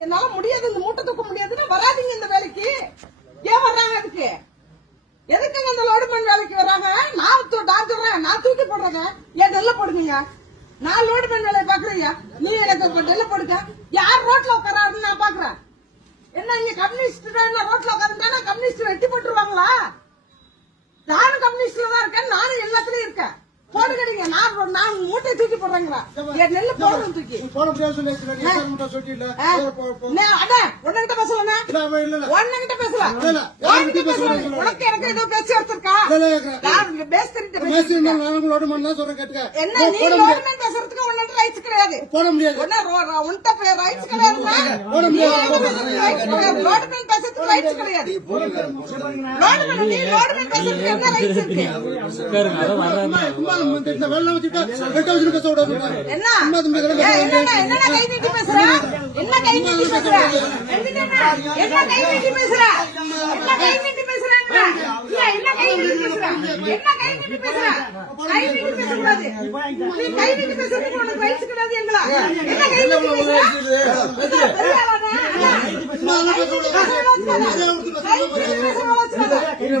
என்னால முடியாது இந்த மூட்டை தூக்க முடியாதுன்னா வராதீங்க இந்த வேலைக்கு. ஏன் வர்றாங்க அதுக்கு? எதுக்குங்க இந்த லோடுமேன் வேலைக்கு வர்றாங்க? நான் தூ- நான் சொல்றேன் நான் தூக்கி போடுறேங்க. ஏன் நெல்ல போடுவீங்க? நான் லோடுமேன் வேலையை பாக்குறீங்க நீ எனக்கு நெல்ல போடுங்க? யார் ரோட்ல உட்காராருன்னு நான் பாக்குறேன் என்ன இங்க கம்யூனிஸ்ட் ரோட்ல உட்காந்துட்டா கம்யூனிஸ்ட் வெட்டி போட்டுருவாங்களா? நானும் கம்யூனிஸ்ட்ல தான் இருக்கேன். நானும் நான் நான் மூட்டை தூக்கி போடுறேங்களா என் நெல்லு போடணும் தூக்கி போன முடியாது சொல்லி நீ மட்டும் சொல்லிட்டு ஆ? அண்ணே, அண்ணே, உன்கிட்ட பேசலண்ணே. உன்கிட்ட பேசல. உன்கிட்ட யார்கிட்ட பேசல. பேசல? உனக்கு எனக்கு ஏதோ பேச்சு எடுத்திருக்கா? நான் இங்க பேசுறேன்ட்டு பேசி பேசிட்டு இருக்கேன். நானும் லோடு பண்ணா சொல்றேன் கேட்டுக்க என்ன நீ பேசுறதுக்கு உன்கிட்ட rights கிடையாது. போட முடியாது உன்ன உன்கிட்ட rights கிடையாதுன்னா, போட முடியாது. பேசுறதுக்கு rights கிடையாது. பேசுறதுக்கு கிடையாது. நீ பேசுறதுக்கு என்ன இருக்கு? சும்மா இந்த- வெள்ளம் வச்சுட்டா பேச என்ன? தம்பி இதெல்லாம் ஏய், பேச என்னண்ணே, என்னண்ணே கை நீட்டி பேசுற? என்ன கை நீட்டி பேசுற? என்னண்ணே, என்ன கை நீட்டி பேசுற? என்ன கை நீட்டி பேசுறேன்ற? இல்ல, என்ன கை நீட்டி பேசுற? என்ன கை நீட்டி பேசுற? கை நீட்டி பேசக்கூடாது. நீ கை நீட்டி பேசுறதுக்கு உனக்கு rights கிடையாது எங்களா? என்ன கை நீட்டி பேசுற? பெரிய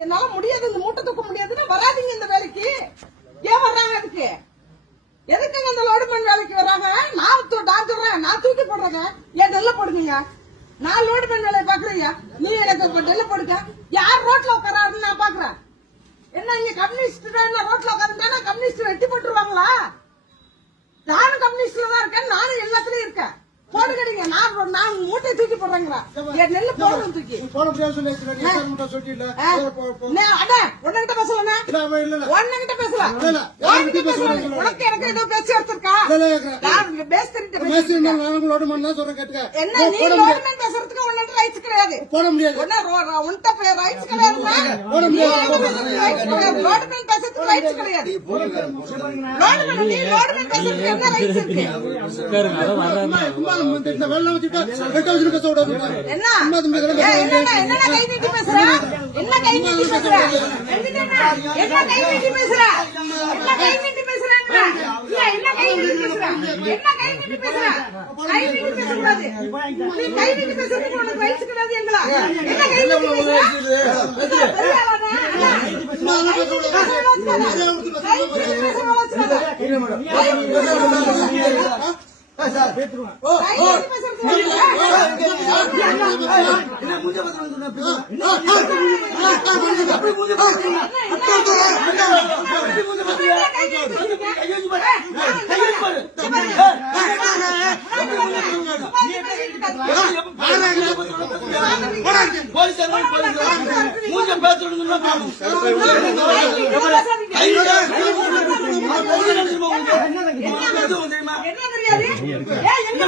என்னால முடியாது இந்த மூட்டை தூக்க முடியாதுன்னா வராதீங்க இந்த வேலைக்கு. ஏன் வர்றாங்க அதுக்கு? எதுக்குங்க இந்த லோடுமேன் வேலைக்கு வர்றாங்க? நான் தூ- நான் சொல்றேன் நான் தூக்கி போடுறேங்க. ஏன் நெல்ல போடுவீங்க? நான் லோடுமேன் வேலையை பாக்குறீங்க நீ எனக்கு நெல்ல போடுங்க. யார் ரோட்ல உட்காராருன்னு நான் பாக்குறேன் என்ன இங்க கம்யூனிஸ்ட் ரோட்ல உட்காந்துட்டா கம்யூனிஸ்ட் வெட்டி போட்டுருவாங்களா? நானும் கம்யூனிஸ்ட்ல தான் இருக்கேன் நானும் எல்லாத்துலயும் இருக்கேன். போடுகிறீங்க நான் நான் மூட்டை தூக்கி போடுறேங்களா என் நெல்லு போடணும் தூக்கி. போன மட்டும் சொல்லிட்டு அண்ணே, உன்கிட்ட பேசலண்ணே. உன்கிட்ட பேசல. உன்கிட்ட பேசல. உனக்கு எனக்கு ஏதோ பேச்சு எடுத்திருக்கா? நான் பேசுறேன்ட்டு பேசி லோடு பண்ணா சொல்றேன் கேட்டுக்க. என்ன நீ பேசுறதுக்கு உன்கிட்ட rights கிடையாது. போட முடியாது. உன்ன உன்கிட்ட கிடையாதுன்னா, போட முடியாது. கிடையாது. Rights கிடையாது. என்ன கை நீட்டி பேசுற? என்ன கை நீட்டி பேசுற? என்ன கை நீட்டி பேசுற? என்ன கை நீட்டி பேசுற? என்ன கை நீட்டி பேசுற? கை நீட்டி பேசக்கூடாது. நீ கை நீட்டி உனக்கு கிடையாது எங்களா? என்ன கை நீட்டி பேசுற? பெரிய என்ன தெரியாது? ஏன் எங்க